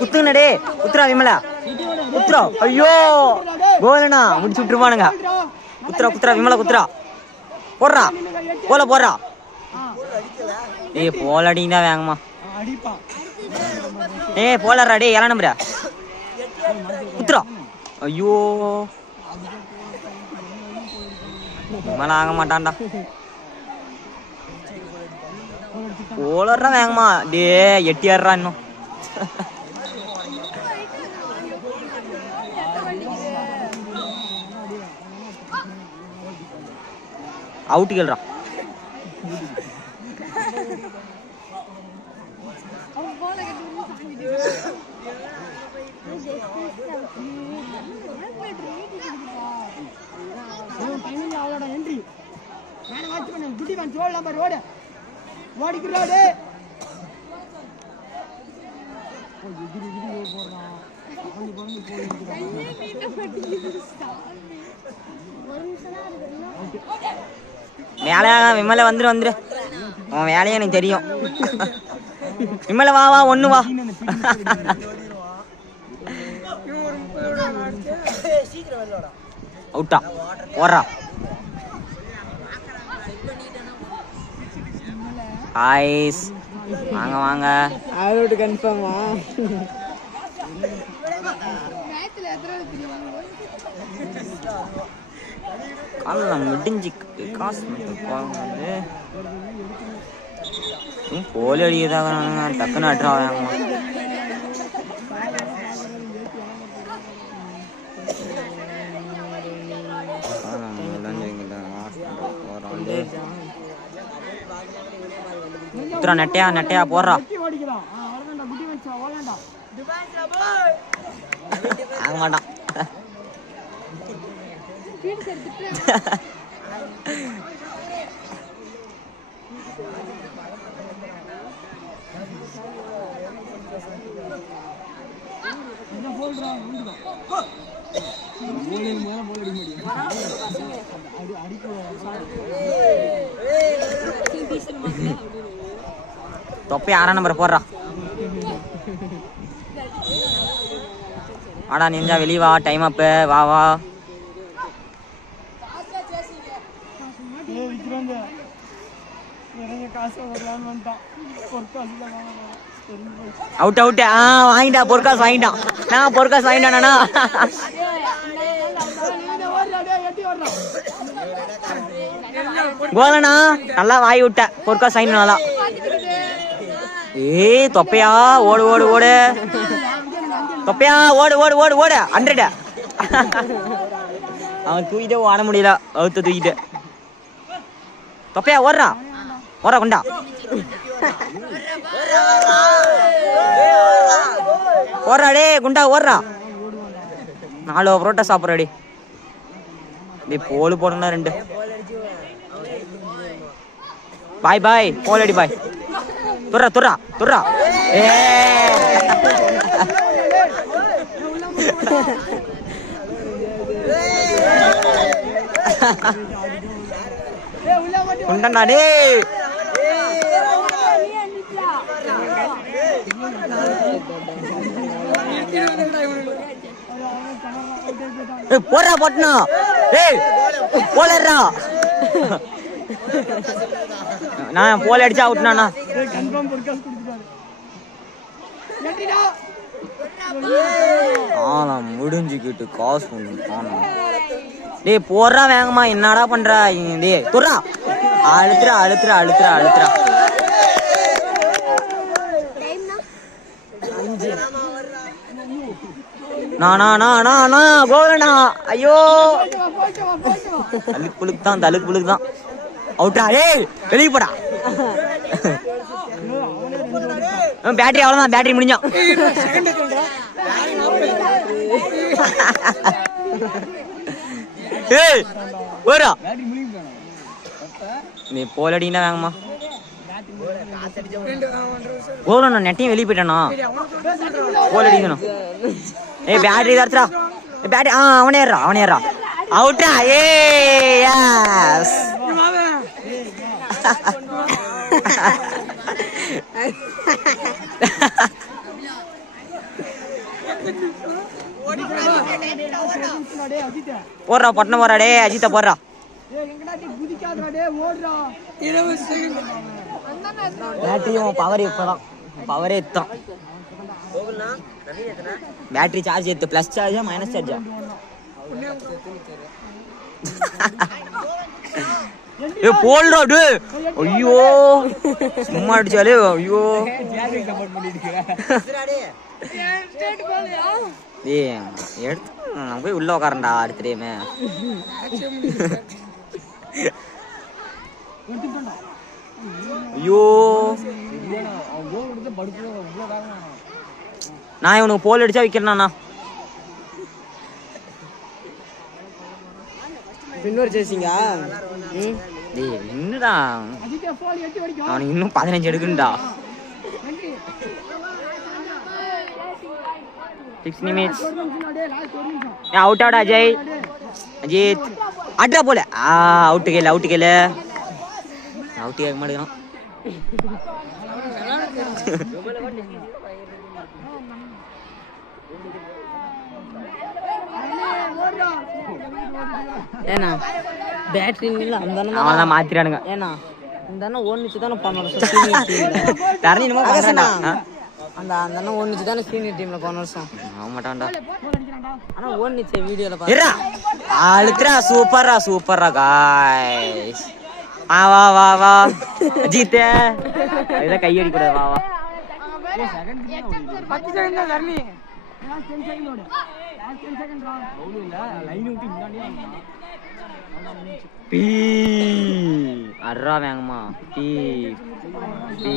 குத்துங்கடே, குத்துறா விமலா, குத்துறா. ஐயோ கோலனா முடிச்சு விட்டுருப்பானுங்க. குத்துறா குத்துறா விமலா, குத்துறா. போடுறா போல போடுறா. ஏய் போல அடிங்கடா வேகமா. ஏய் போலறா டேய், 7 நம்பர் குத்துறா. ஐயோ விமலா ஆக மாட்டான்டா. போலறா வேகமா. டே எட்டியாடுறா இன்னும். அவுட் கேள்றா. வேலையாக விமலை வந்துரு வந்துரு. உன் வேலையை எனக்கு தெரியும். விமலை வா வா, ஒன்று வா. அவுட்டா ஓடுறா. ஐஸ் வாங்க வாங்க. அவுட் கன்ஃபார்மா? காலம் முடிஞ்சு காசு போகும்போது கோலி அடிக்கிறதாக டக்குன்னு அட்ரா வாங்க. குத்துறா நெட்டையா நெட்டையா போடுறா. ஆக மாட்டான். தொப்பை 6 நம்பர் போடுறா. ஆடா நிஞ்சா வெளியே வா, டைம் அப்பு. வா வா. Out out. வாங்கிட்டா பொற்காசு வாங்கிட்டான். நான் பொற்காசு வாங்கிட்டானா. கோலனா நல்லா வாங்கி விட்ட. பொற்காசு வாங்கினாலா. ஏய் தொப்பையா ஓடு ஓடு ஓடு. தொப்பையா ஓடு ஓடு ஓடு ஓடு. 100. அவன் தூக்கிட்டே ஓட முடியல. அவுத்த தூக்கிட்டு. தொப்பையா ஓடுறா ஓடுறா கொண்டா. ஓடுறா டே குண்டா ஓடுறா. 4 புரோட்டா சாப்பிட்றாடி. போலு போடணும் 2. பாய் பாய் போலடி பாய். துர்றா துர்றா துர்றா. குண்டா டே. போடுறா போட்டனா. ஏய் போலறா. நான் போல அடிச்சா அவுட்னானா. முடிஞ்சுக்கிட்டு காசு டேய் போடுறா வேகமா. என்னடா பண்ற டேய். துர்றா அழுத்துறா அழுத்துறா அழுத்துறா அழுத்துறா. நானா கோவனா. ஐயோ தலுக்கு புழுக்கு தான் தலுக்கு புழுக்கு தான். அவுட்டா டேய் வெளியே போடா. பேட்டரி அவ்வளோதான். பேட்டரி முடிஞ்சான். ஏய் போடா. நீ போலடினா வாங்கம்மா. கோவனா நெட்டையும் வெளியே போயிட்டானா. போலடிக்கணும். ஏய் பேட்டரி தரத்துறா. பேட்டரி அவனே ஏறா அவனே ஏறா. அவுட்டா ஏ எஸ் போடுறா பட்டணம் போறா டே அஜித்த போடுறா பேட்டரியும் பவர் இப்பதான் பவரே எத்தான் பேட்டரி சார்ஜ் எத்து பிளஸ் சார்ஜா மைனஸ் சார்ஜா ஏ போல்டா டே ஐயோ சும்மா அடிச்சாலே ஐயோ ஏய் எடுத்து நான் போய் உள்ள உட்காரண்டா அடுத்த டைமே ஐயோ நான் இவனுக்கு போல் அடிச்சா வைக்கிறேண்ணா இன்னொரு சேசிங்க டேய் என்னடா அவனுக்கு இன்னும் 15 எடுக்குண்டா 6 நிமிஷம் அவுட் ஆடா அஜய் அஜித் அட்ரா போல அவுட்டு கேளு அவுட்டு கேட்க மாட்டேங்கிறான் ஏன்னா பேட்டரி இல்ல அந்த அவன் மாத்திரானுங்க ஏன்னா இந்த அண்ணன் ஒன்னுச்சு தானே பண்ணணும் தரணி என்னமோ பண்றான்டா அந்த அண்ணன் ஒன்னுச்சு தானே சீனியர் டீம்ல போன வருஷம் ஆக மாட்டான்டா ஆனா ஒன்னுச்சு வீடியோல இருடா அழுத்துறா சூப்பர்ரா காய்ஸ் வா வா வா ஜீத்தே இத கை அடி கூடாது வா வா 10 செகண்ட் தான் தரணி 10 செகண்ட் ஓடு 10 செகண்ட் ரா பவுல் இல்ல லைன் விட்டு முன்னாடியே பீ அறா வேங்கமா பீ பீ